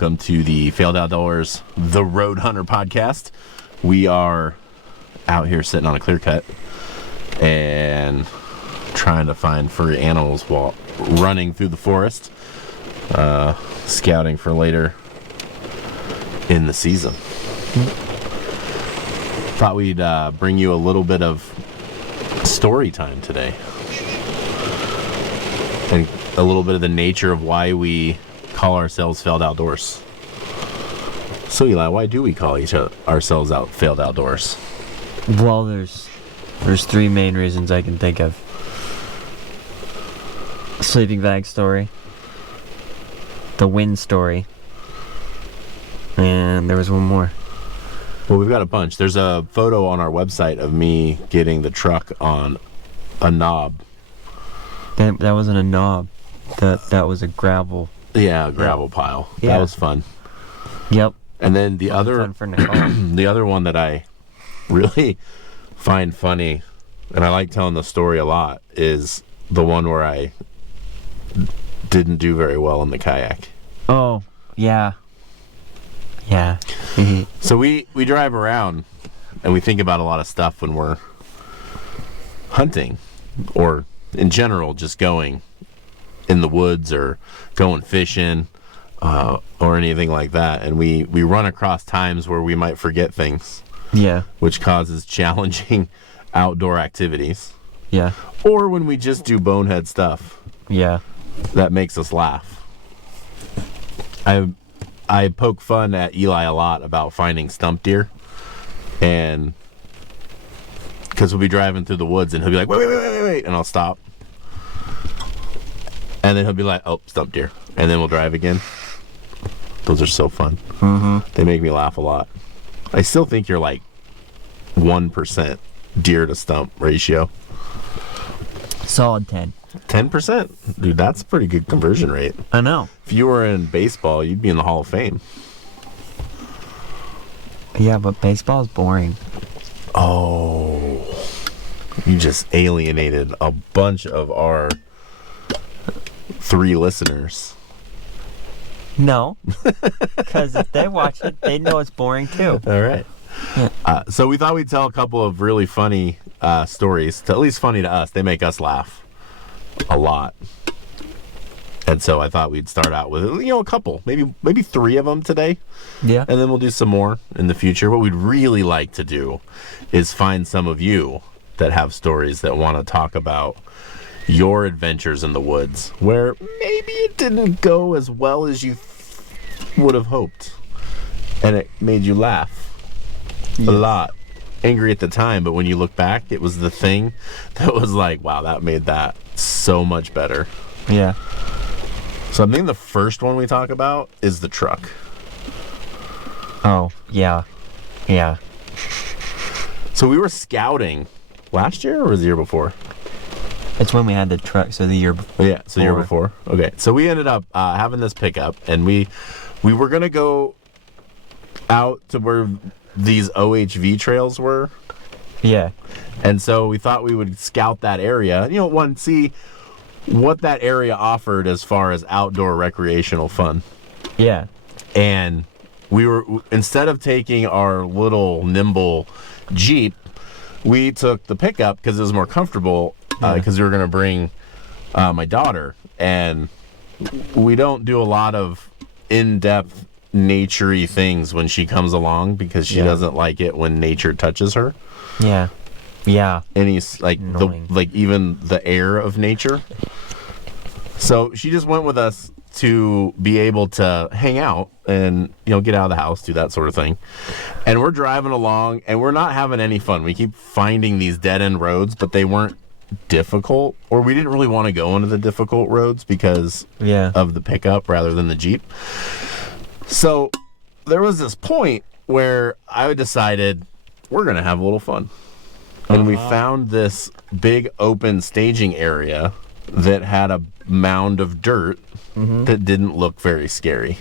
welcome to the Failed Outdoors, the Road Hunter podcast. We are out here sitting on a clear cut and trying to find furry animals while running through the forest, scouting for later in the season. Thought we'd bring you a little bit of story time today and a little bit of the nature of why we call ourselves Failed Outdoors. So Eli, why do we call ourselves Failed Outdoors? Well, there's three main reasons I can think of. Sleeping bag story, the wind story, and there was one more. Well, we've got a bunch. There's a photo on our website of me getting the truck on a knob. That wasn't a knob. That was a gravel. Yeah, a gravel pile. Yeah. That was fun. Yep. And then the other the other one that I really find funny, and I like telling the story a lot, is the one where I didn't do very well in the kayak. Oh, yeah. Yeah. So we drive around and we think about a lot of stuff when we're hunting, or in general just going in the woods or going fishing or anything like that, and we run across times where we might forget things. Yeah. Which causes challenging outdoor activities. Yeah. Or when we just do bonehead stuff. Yeah. That makes us laugh. I poke fun at Eli a lot about finding stump deer, and because we'll be driving through the woods and he'll be like, wait, and I'll stop. And then he'll be like, oh, stump deer. And then we'll drive again. Those are so fun. Mm-hmm. They make me laugh a lot. I still think you're like 1% deer to stump ratio. Solid 10. 10%? Dude, that's a pretty good conversion rate. I know. If you were in baseball, you'd be in the Hall of Fame. Yeah, but baseball is boring. Oh. You just alienated a bunch of our 3 listeners. No. Because if they watch it, they know it's boring too. All right. So we thought we'd tell a couple of really funny stories, at least funny to us. They make us laugh a lot. And so I thought we'd start out with, a couple, maybe 3 of them today. Yeah. And then we'll do some more in the future. What we'd really like to do is find some of you that have stories that want to talk about your adventures in the woods, where maybe it didn't go as well as you would have hoped, and it made you laugh a lot. Angry at the time, but when you look back, it was the thing that was like, wow, that made that so much better. Yeah. So I think the first one we talk about is the truck. Oh, yeah. Yeah. So we were scouting last year, or was it the year before? It's when we had the truck, so the year before. Yeah, so the year before. Okay, so we ended up having this pickup, and we were going to go out to where these OHV trails were. Yeah. And so we thought we would scout that area, see what that area offered as far as outdoor recreational fun. Yeah. And we were, instead of taking our little nimble Jeep, we took the pickup because it was more comfortable, because we were going to bring my daughter, and we don't do a lot of in-depth nature-y things when she comes along, because she doesn't like it when nature touches her. Yeah. Yeah. Any like even the air of nature. So she just went with us to be able to hang out and get out of the house, do that sort of thing. And we're driving along and we're not having any fun. We keep finding these dead-end roads, but they weren't difficult, or we didn't really want to go into the difficult roads because of the pickup rather than the Jeep. So there was this point where I decided we're going to have a little fun. And we found this big open staging area that had a mound of dirt that didn't look very scary.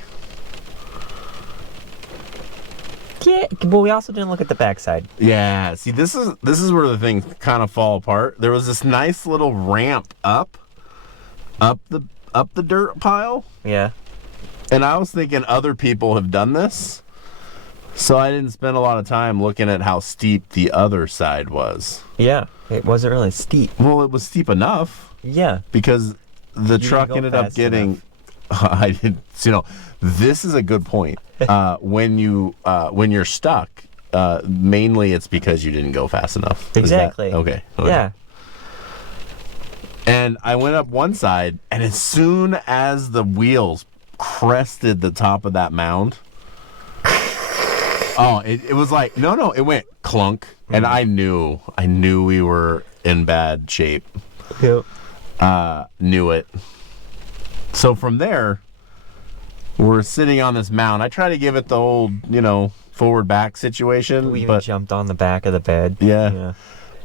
Yeah, but we also didn't look at the backside. Yeah, see, this is where the things kind of fall apart. There was this nice little ramp up the dirt pile. Yeah. And I was thinking other people have done this, so I didn't spend a lot of time looking at how steep the other side was. Yeah, it wasn't really steep. Well, it was steep enough. Yeah. Because the You truck didn't go ended up fast getting... I didn't... this is a good point. When you're stuck, mainly it's because you didn't go fast enough. Exactly. Okay. Yeah. And I went up one side, and as soon as the wheels crested the top of that mound, it was like, no, it went clunk, and I knew we were in bad shape. Yep. Knew it. So from there, we're sitting on this mound. I try to give it the old, forward back situation. We even jumped on the back of the bed. Yeah.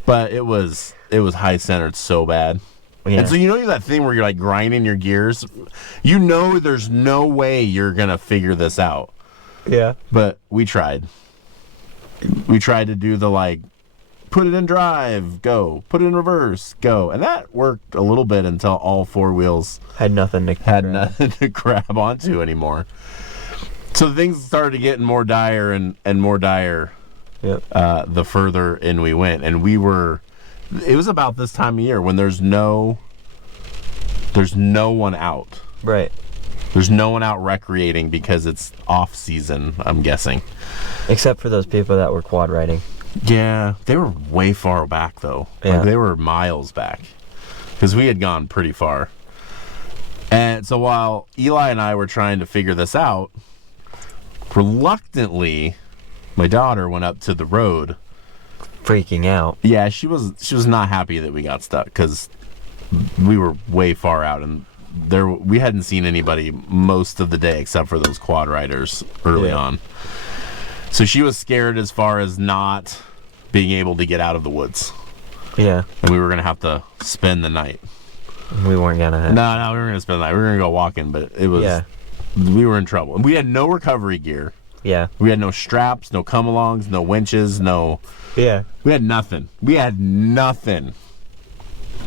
But it was high centered so bad. Yeah. And so that thing where you're like grinding your gears? There's no way you're going to figure this out. Yeah. But we tried. We tried to do the put it in drive, go. Put it in reverse, go. And that worked a little bit until all four wheels had nothing to grab onto anymore. So things started getting more dire and more dire. Yep. The further in we went. And it was about this time of year when there's no one out. Right. There's no one out recreating because it's off season, I'm guessing. Except for those people that were quad riding. Yeah, they were way far back though. Yeah. They were miles back because we had gone pretty far. And so while Eli and I were trying to figure this out, reluctantly, my daughter went up to the road, freaking out. Yeah, she was not happy that we got stuck because we were way far out and we hadn't seen anybody most of the day except for those quad riders early on. So she was scared as far as not being able to get out of the woods. Yeah. And we were going to have to spend the night. We weren't going to. No, we were going to spend the night. We were going to go walking, but it was, we were in trouble. And we had no recovery gear. Yeah. We had no straps, no come-alongs, no winches, no... Yeah. We had nothing.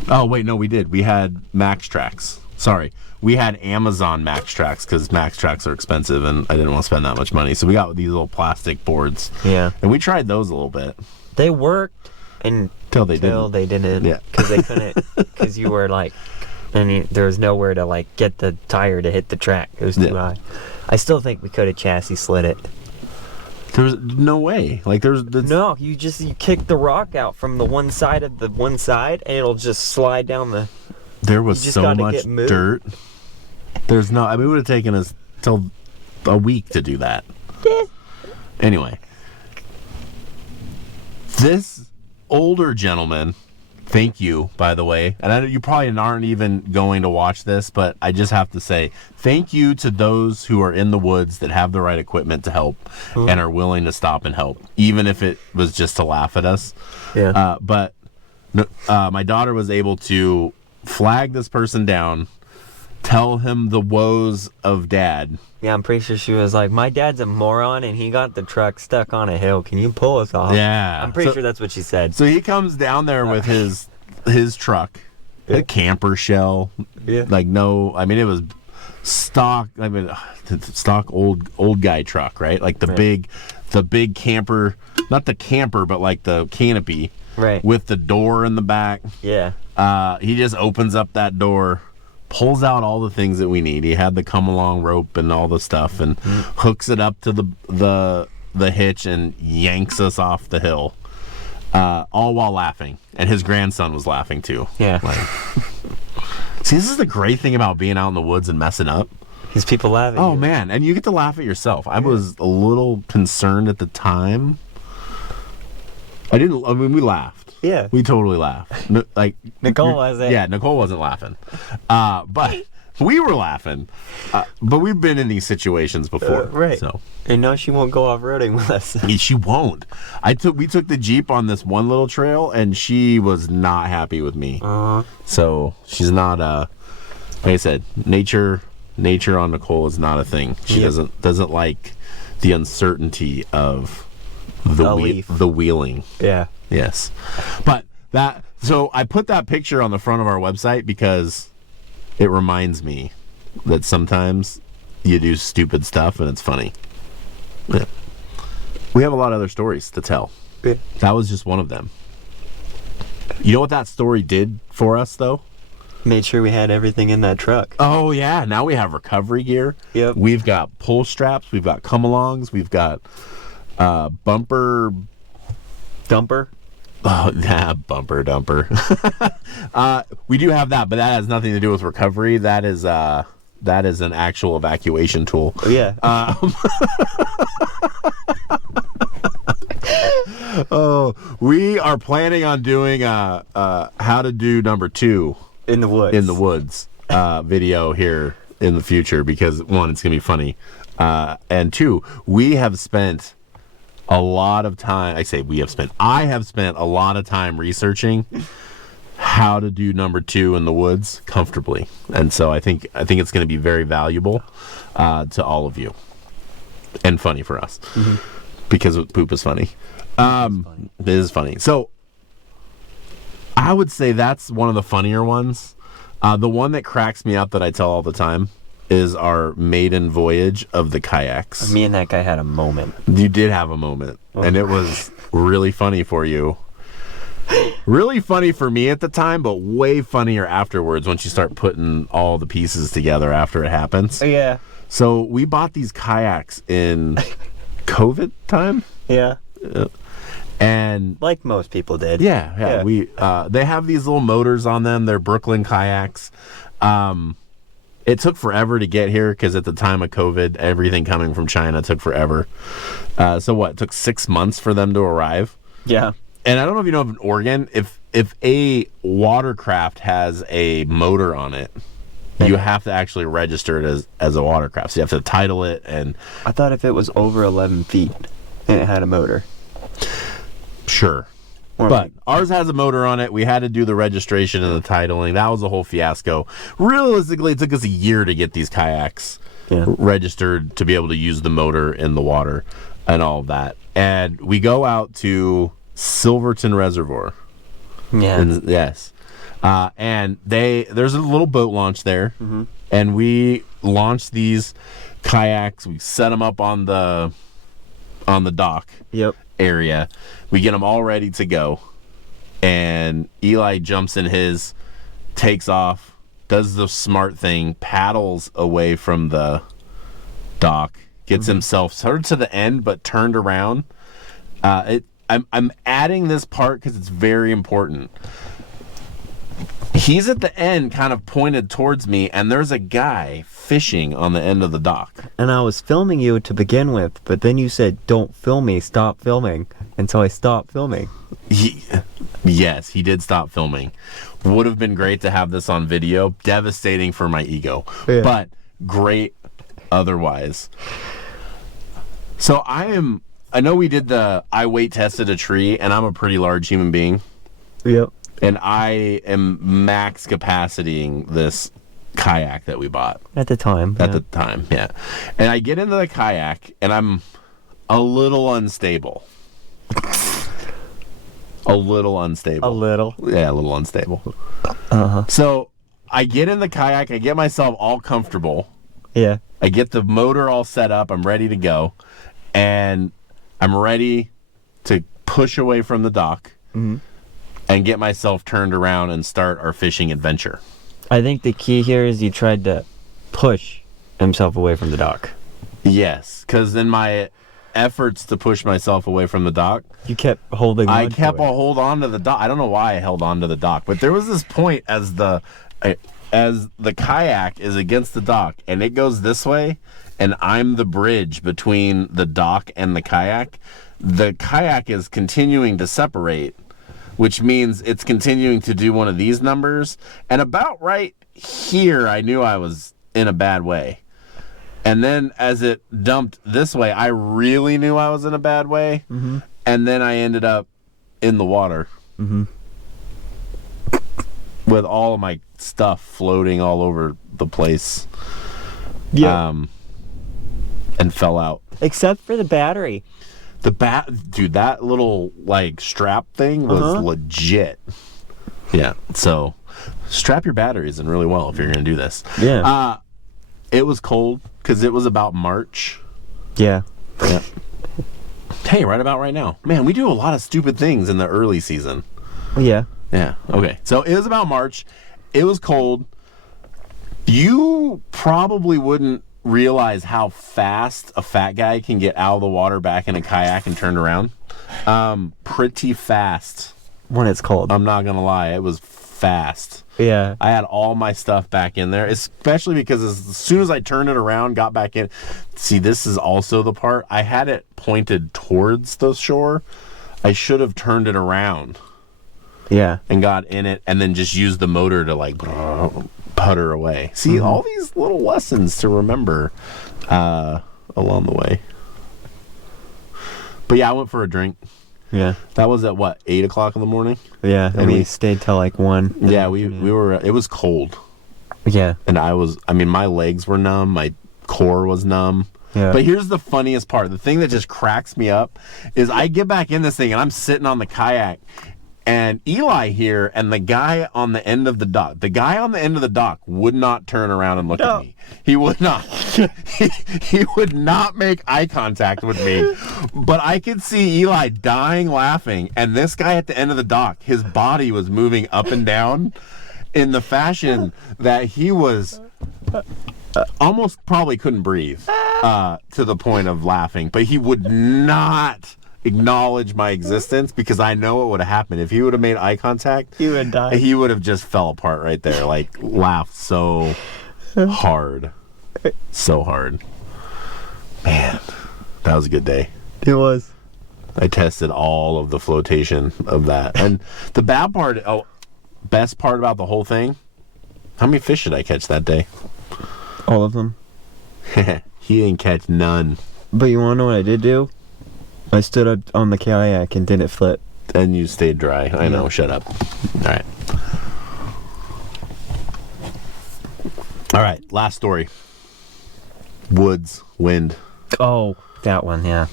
Oh, wait, no, we did. We had Max Tracks. Sorry. We had Amazon Max Tracks because Max Tracks are expensive and I didn't want to spend that much money. So we got these little plastic boards. Yeah. And we tried those a little bit. They worked until they didn't. Yeah. Because they couldn't, because you were there was nowhere to get the tire to hit the track. It was too high. I still think we could have chassis slid it. There's no way. No, you kick the rock out from the one side of the one side and it'll just slide down the... There was so much dirt. There's no... it would have taken us till a week to do that. Anyway. This older gentleman... Thank you, by the way. And I know you probably aren't even going to watch this, but I just have to say thank you to those who are in the woods that have the right equipment to help and are willing to stop and help, even if it was just to laugh at us. Yeah. But my daughter was able to flag this person down, tell him the woes of Dad. Yeah, I'm pretty sure she was like, my dad's a moron and he got the truck stuck on a hill. Can you pull us off? Yeah. I'm pretty sure that's what she said. So he comes down there with his truck, a camper shell. Yeah. It was stock, stock old guy truck, right? The big camper, not the camper, but the canopy. Right. With the door in the back. Yeah. He just opens up that door, pulls out all the things that we need. He had the come-along rope and all the stuff and hooks it up to the hitch and yanks us off the hill, all while laughing. And his grandson was laughing too. Yeah. See, this is the great thing about being out in the woods and messing up. These people laughing. Oh, man. And you get to laugh at yourself. I was a little concerned at the time. We laughed. Yeah. We totally laughed. Nicole wasn't. Yeah, Nicole wasn't laughing. But we were laughing. But we've been in these situations before. Right. So. And now she won't go off-roading with us. She won't. We took the Jeep on this one little trail, and she was not happy with me. So she's not, like I said, nature on Nicole is not a thing. She doesn't like the uncertainty of the wheeling. Yeah. Yes. But so I put that picture on the front of our website because it reminds me that sometimes you do stupid stuff and it's funny. Yeah. We have a lot of other stories to tell. Yeah. That was just one of them. You know what that story did for us, though? Made sure we had everything in that truck. Oh, yeah. Now we have recovery gear. Yep. We've got pull straps. We've got come-alongs. We've got bumper... Dumper? Oh, yeah, bumper dumper. We do have that, but that has nothing to do with recovery. That is an actual evacuation tool. Oh, yeah. Oh, we are planning on doing how to do number 2 in the woods video here in the future, because 1, it's gonna be funny, and 2, we have spent a lot of time. I have spent a lot of time researching how to do number 2 in the woods comfortably, and so I think it's going to be very valuable to all of you, and funny for us, because poop is funny. It is funny. So I would say that's one of the funnier ones. The one that cracks me up that I tell all the time is our maiden voyage of the kayaks. Me and that guy had a moment. You did have a moment, and it was really funny for you. Really funny for me at the time, but way funnier afterwards once you start putting all the pieces together after it happens. Yeah. So we bought these kayaks in COVID time. Yeah. And like most people did. Yeah. We they have these little motors on them. They're Brooklyn kayaks. It took forever to get here because at the time of COVID, everything coming from China took forever. So what? It took 6 months for them to arrive. Yeah. And I don't know if you know of in Oregon, if a watercraft has a motor on it, you have to actually register it as a watercraft. So you have to title it. And I thought if it was over 11 feet and it had a motor. Sure. But ours has a motor on it. We had to do the registration and the titling. That was a whole fiasco. Realistically, it took us a year to get these kayaks registered to be able to use the motor in the water and all of that. And we go out to Silverton Reservoir. Yeah. Yes. And there's a little boat launch there. And we launched these kayaks. We set them up on the dock. Yep. Area. We get them all ready to go, and Eli jumps in his, takes off, does the smart thing, paddles away from the dock, gets himself sort of to the end but turned around. I'm adding this part because it's very important. He's at the end, kind of pointed towards me, and there's a guy fishing on the end of the dock. And I was filming you to begin with, but then you said, "Don't film me, stop filming." And so I stopped filming. Yes, he did stop filming. Would have been great to have this on video. Devastating for my ego, but great otherwise. So I know we did I weight tested a tree, and I'm a pretty large human being. Yep. And I am max capacitying this kayak that we bought. At the time. Yeah. And I get into the kayak, and I'm a little unstable. A little unstable. A little? Yeah, a little unstable. Uh-huh. So I get in the kayak, I get myself all comfortable. Yeah. I get the motor all set up, I'm ready to go. And I'm ready to push away from the dock. And get myself turned around and start our fishing adventure. I think the key here is you tried to push himself away from the dock. Yes, because in my efforts to push myself away from the dock, you kept holding on I kept a hold on to the dock. I don't know why I held on to the dock, but there was this point as the kayak is against the dock and it goes this way, and I'm the bridge between the dock and the kayak. The kayak is continuing to separate, which means it's continuing to do one of these numbers. And about right here, I knew I was in a bad way. And then as it dumped this way, I really knew I was in a bad way. And then I ended up in the water with all of my stuff floating all over the place. Yeah. And fell out. Except for the battery. Dude, that little like strap thing was legit. Yeah, so strap your batteries in really well if you're gonna do this. Yeah. It was cold because it was about March. Yeah. Yeah. Hey, right about right now. Man, we do a lot of stupid things in the early season. Yeah. Yeah. Okay. So it was about March. It was cold. You probably wouldn't realize how fast a fat guy can get out of the water back in a kayak and turn around. Pretty fast. When it's cold. I'm not going to lie. It was fast. Yeah. I had all my stuff back in there, especially because as soon as I turned it around, got back in. See, this is also the part. I had it pointed towards the shore. I should have turned it around. Yeah. And got in it and then just used the motor to like putter away. See, all these little lessons to remember along the way. But yeah, I went for a drink. Yeah. That was at what, 8 o'clock in the morning? Yeah. And we stayed till like 1. Yeah, we were, it was cold. Yeah. And my legs were numb. My core was numb. Yeah. But here's the funniest part. The thing that just cracks me up is I get back in this thing and I'm sitting on the kayak and Eli here and the guy on the end of the dock would not turn around and look at me. He would not. he would not make eye contact with me. But I could see Eli dying laughing, and this guy at the end of the dock, his body was moving up and down in the fashion that he was almost probably couldn't breathe to the point of laughing. But he would not acknowledge my existence because I know what would have happened. If he would have made eye contact, He would die. He would have just fell apart right there. Like, laughed so hard. So hard. Man, that was a good day. It was. I tested all of the flotation of that. And the best part about the whole thing, how many fish did I catch that day? All of them. He didn't catch none. But you want to know what I did do? I stood up on the kayak and didn't flip. And you stayed dry. I know. Shut up. All right. Last story. Woods, wind. Oh, that one, yeah.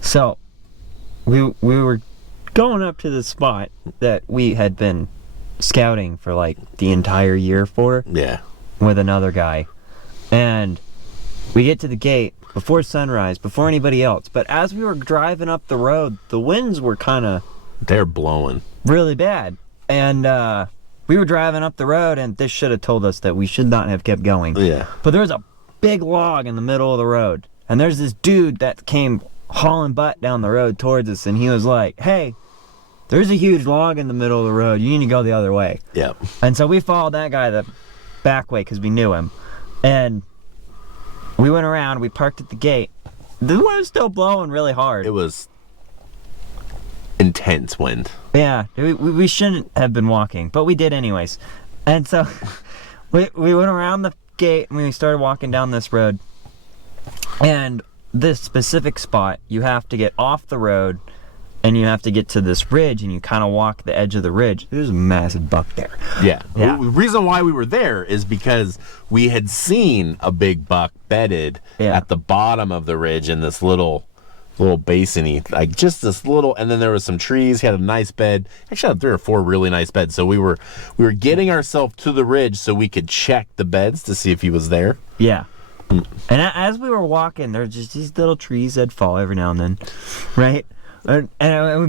So, we were going up to the spot that we had been scouting for like the entire year for. Yeah. With another guy. And we get to the gate before sunrise, before anybody else. But as we were driving up the road, the winds were kind of... They're blowing. Really bad. And we were driving up the road, and this should have told us that we should not have kept going. Yeah. But there was a big log in the middle of the road. And there's this dude that came hauling butt down the road towards us, and he was like, hey, there's a huge log in the middle of the road. You need to go the other way. Yep. And so we followed that guy the back way because we knew him. And we went around, we parked at the gate. The wind was still blowing really hard. It was intense wind. Yeah, we shouldn't have been walking, but we did anyways. And so we went around the gate and we started walking down this road. And this specific spot, you have to get off the road and you have to get to this ridge and you kind of walk the edge of the ridge. There's a massive buck there. Yeah. Yeah. The reason why we were there is because we had seen a big buck bedded at the bottom of the ridge in this little basin-y, like just this little, and then there was some trees. He had a nice bed. Actually had 3 or 4 really nice beds. So we were getting ourselves to the ridge so we could check the beds to see if he was there. Yeah. And as we were walking, there's just these little trees that fall every now and then, right? And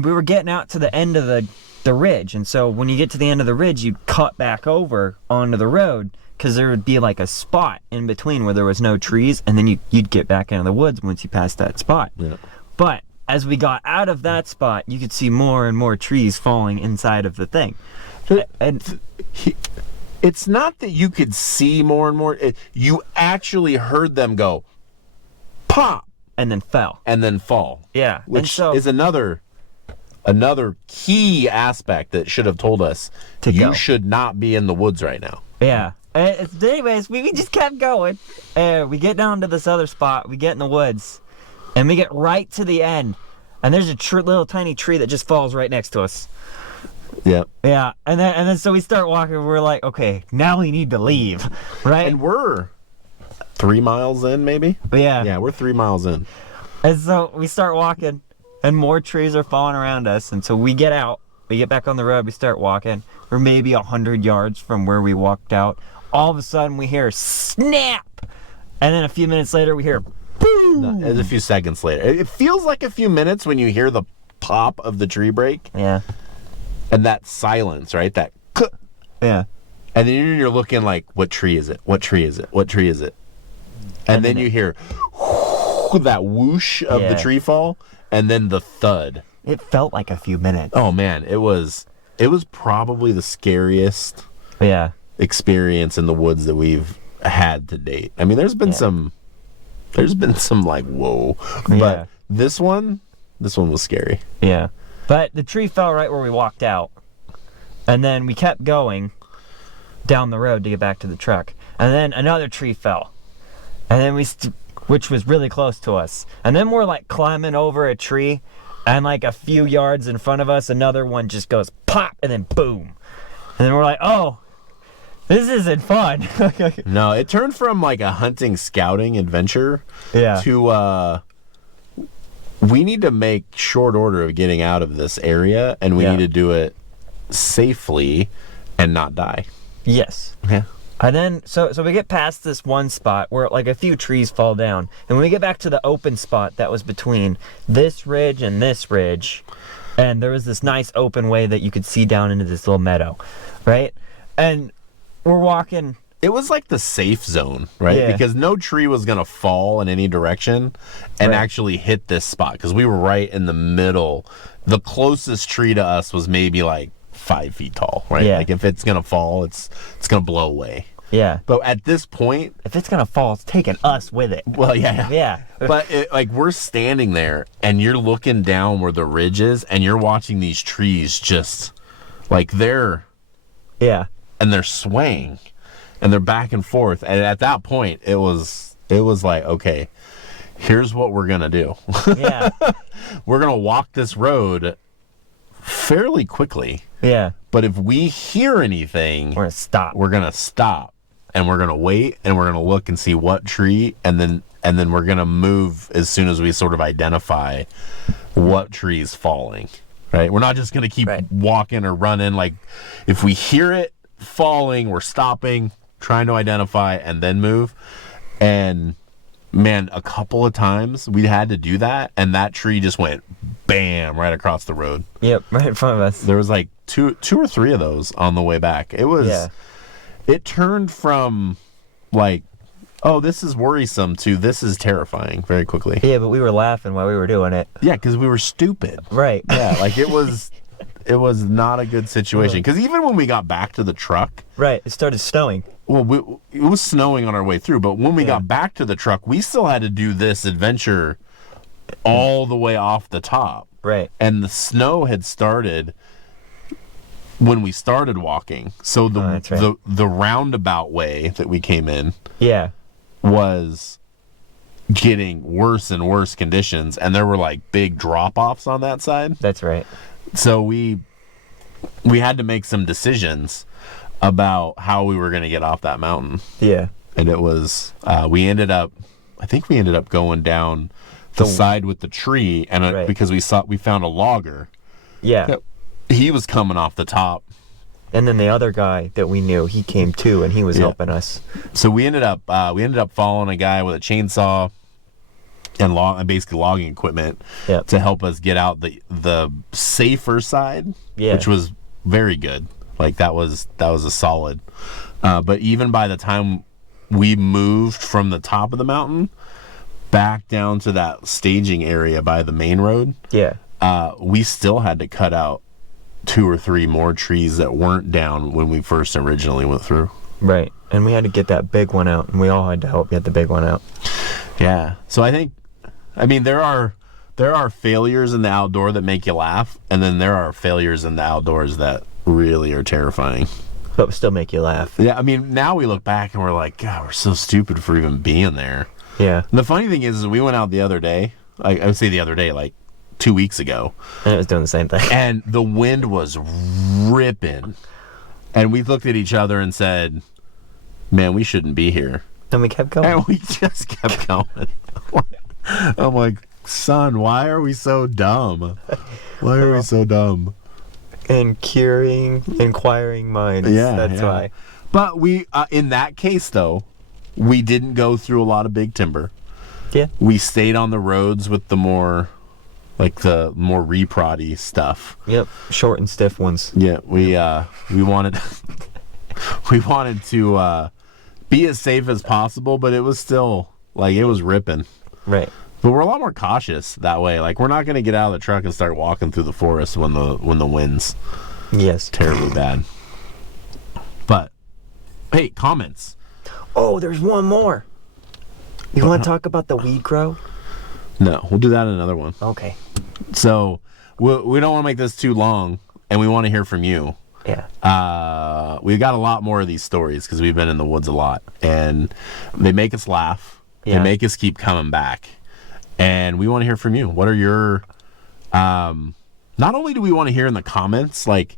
we were getting out to the end of the ridge. And so when you get to the end of the ridge, you'd cut back over onto the road because there would be like a spot in between where there was no trees. And then you'd get back into the woods once you passed that spot. Yeah. But as we got out of that spot, you could see more and more trees falling inside of the thing. And it's not that you could see more and more. You actually heard them go pop. And then fell. And then fall. Yeah. Which is another key aspect that should have told us you should not be in the woods right now. Yeah. Anyways, we just kept going. We get down to this other spot. We get in the woods. And we get right to the end. And there's a little tiny tree that just falls right next to us. Yep. Yeah. And then so we start walking. We're like, okay, now we need to leave. Right? And we're 3 miles in, maybe? Yeah. Yeah, we're 3 miles in. And so we start walking, and more trees are falling around us. And so we get out. We get back on the road. We start walking. We're maybe 100 yards from where we walked out. all of a sudden we hear snap, and then a few minutes later we hear boom. No, it's a few seconds later. It feels like a few minutes when you hear the pop of the tree break. Yeah. And that silence, right? That yeah. And then you're looking like, what tree is it? What tree is it? What tree is it? And then you hear that whoosh of the tree fall, and then the thud. It felt like a few minutes. Oh man, it was probably the scariest experience in the woods that we've had to date. I mean, there's been some like whoa, but this one was scary. Yeah, but the tree fell right where we walked out, and then we kept going down the road to get back to the truck, and then another tree fell, and then which was really close to us, and then we're like climbing over a tree, and like a few yards in front of us, another one just goes pop, and then boom, and then we're like, oh, this isn't fun. No, it turned from like a hunting scouting adventure to we need to make short order of getting out of this area, and we need to do it safely and not die. Yes. Yeah. And then, so we get past this one spot where like a few trees fall down. And when we get back to the open spot that was between this ridge and this ridge, and there was this nice open way that you could see down into this little meadow, right? And we're walking. It was like the safe zone, right? Yeah. Because no tree was going to fall in any direction and actually hit this spot, because we were right in the middle. The closest tree to us was maybe like 5 feet tall, right? Yeah. Like if it's gonna fall, it's gonna blow away. Yeah. But at this point, if it's gonna fall, it's taking us with it. Well, yeah. Yeah. But like we're standing there, and you're looking down where the ridge is, and you're watching these trees just like they're swaying, and they're back and forth. And at that point, it was like, okay, here's what we're gonna do. Yeah. We're gonna walk this road fairly quickly. Yeah. But if we hear anything, we're gonna stop, and we're gonna wait, and we're gonna look and see what tree, and then we're gonna move as soon as we sort of identify what tree is falling. Right? We're not just gonna keep walking or running. Like if we hear it falling, we're stopping, trying to identify, and then move. And man, a couple of times we had to do that, and that tree just went bam right across the road. Yep, right in front of us. There was like two or three of those on the way back. It was it turned from like, oh, this is worrisome to this is terrifying very quickly. Yeah, but we were laughing while we were doing it. Yeah, because we were stupid. Right. Yeah, like it was not a good situation. Because even when we got back to the truck, right, it started snowing. Well, it was snowing on our way through, but when we got back to the truck, we still had to do this adventure all the way off the top. Right. And the snow had started when we started walking. So the roundabout way that we came in was getting worse and worse conditions, and there were like big drop-offs on that side. That's right. So we had to make some decisions about how we were going to get off that mountain. Yeah. And it was I think we ended up going down the side with the tree, and because we found a logger. Yeah. He was coming off the top. And then the other guy that we knew, he came too, and he was helping us. So we ended up following a guy with a chainsaw and basically logging equipment to help us get out the safer side, which was very good. Like that was a solid. But even by the time we moved from the top of the mountain back down to that staging area by the main road, we still had to cut out 2 or 3 more trees that weren't down when we first originally went through. Right. And we had to get that big one out, and we all had to help get the big one out. Yeah. So I mean, there are failures in the outdoor that make you laugh, and then there are failures in the outdoors that really are terrifying. But still make you laugh. Yeah, I mean, now we look back and we're like, God, we're so stupid for even being there. Yeah. And the funny thing is we went out the other day, I would say the other day, like 2 weeks ago. And it was doing the same thing. And the wind was ripping. And we looked at each other and said, man, we shouldn't be here. And we kept going. And we just kept going. I'm like, son, why are we so dumb? Why are we so dumb? Inquiring minds. That's why. But we, in that case, though, we didn't go through a lot of big timber. Yeah. We stayed on the roads with the more, like the more reprod-y stuff. Yep. Short and stiff ones. Yeah, we wanted we wanted to be as safe as possible, but it was still like it was ripping. Right. But we're a lot more cautious that way. Like we're not going to get out of the truck and start walking through the forest when the wind's terribly bad. But hey, comments. Oh, there's one more. You want to talk about the weed crow? No, we'll do that in another one. Okay. So we don't want to make this too long, and we want to hear from you. Yeah. We've got a lot more of these stories because we've been in the woods a lot, and they make us laugh. Yeah. They make us keep coming back, and we want to hear from you. What are your? Not only do we want to hear in the comments, like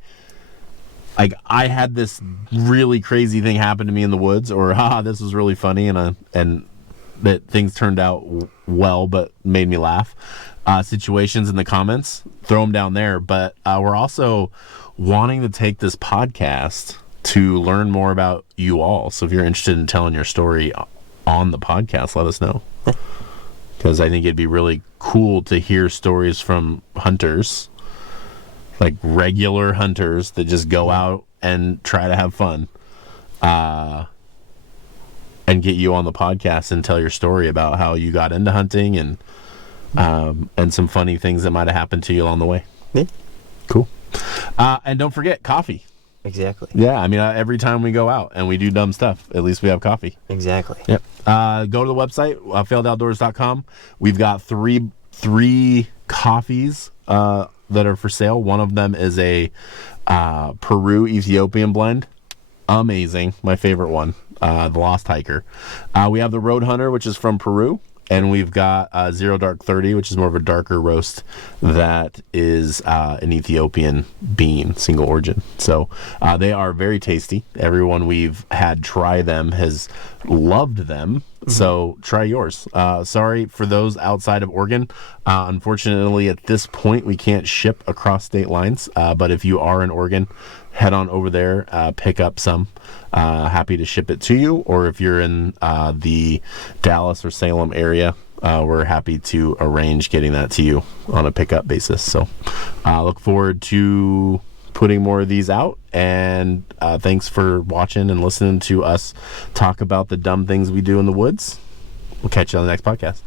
I had this really crazy thing happen to me in the woods, or this was really funny, and that things turned out well, but made me laugh. Situations in the comments, throw them down there. But we're also wanting to take this podcast to learn more about you all. So if you're interested in telling your story on the podcast, let us know. Because I think it'd be really cool to hear stories from hunters, like regular hunters that just go out and try to have fun. And get you on the podcast and tell your story about how you got into hunting and some funny things that might have happened to you along the way. Yeah. Cool. And don't forget coffee. Exactly. Yeah, I mean, every time we go out and we do dumb stuff, at least we have coffee. Exactly. Yep. Go to the website, failedoutdoors.com. We've got three coffees that are for sale. One of them is a Peru Ethiopian blend. Amazing. My favorite one. The Lost Hiker. We have the Road Hunter, which is from Peru, and we've got Zero Dark 30, which is more of a darker roast that is an Ethiopian bean, single origin. So they are very tasty. Everyone we've had try them has loved them. Mm-hmm. So try yours. Sorry for those outside of Oregon. Unfortunately, at this point, we can't ship across state lines. But if you are in Oregon, head on over there, pick up some. Happy to ship it to you. Or if you're in the Dallas or Salem area, we're happy to arrange getting that to you on a pickup basis. So look forward to putting more of these out. And thanks for watching and listening to us talk about the dumb things we do in the woods. We'll catch you on the next podcast.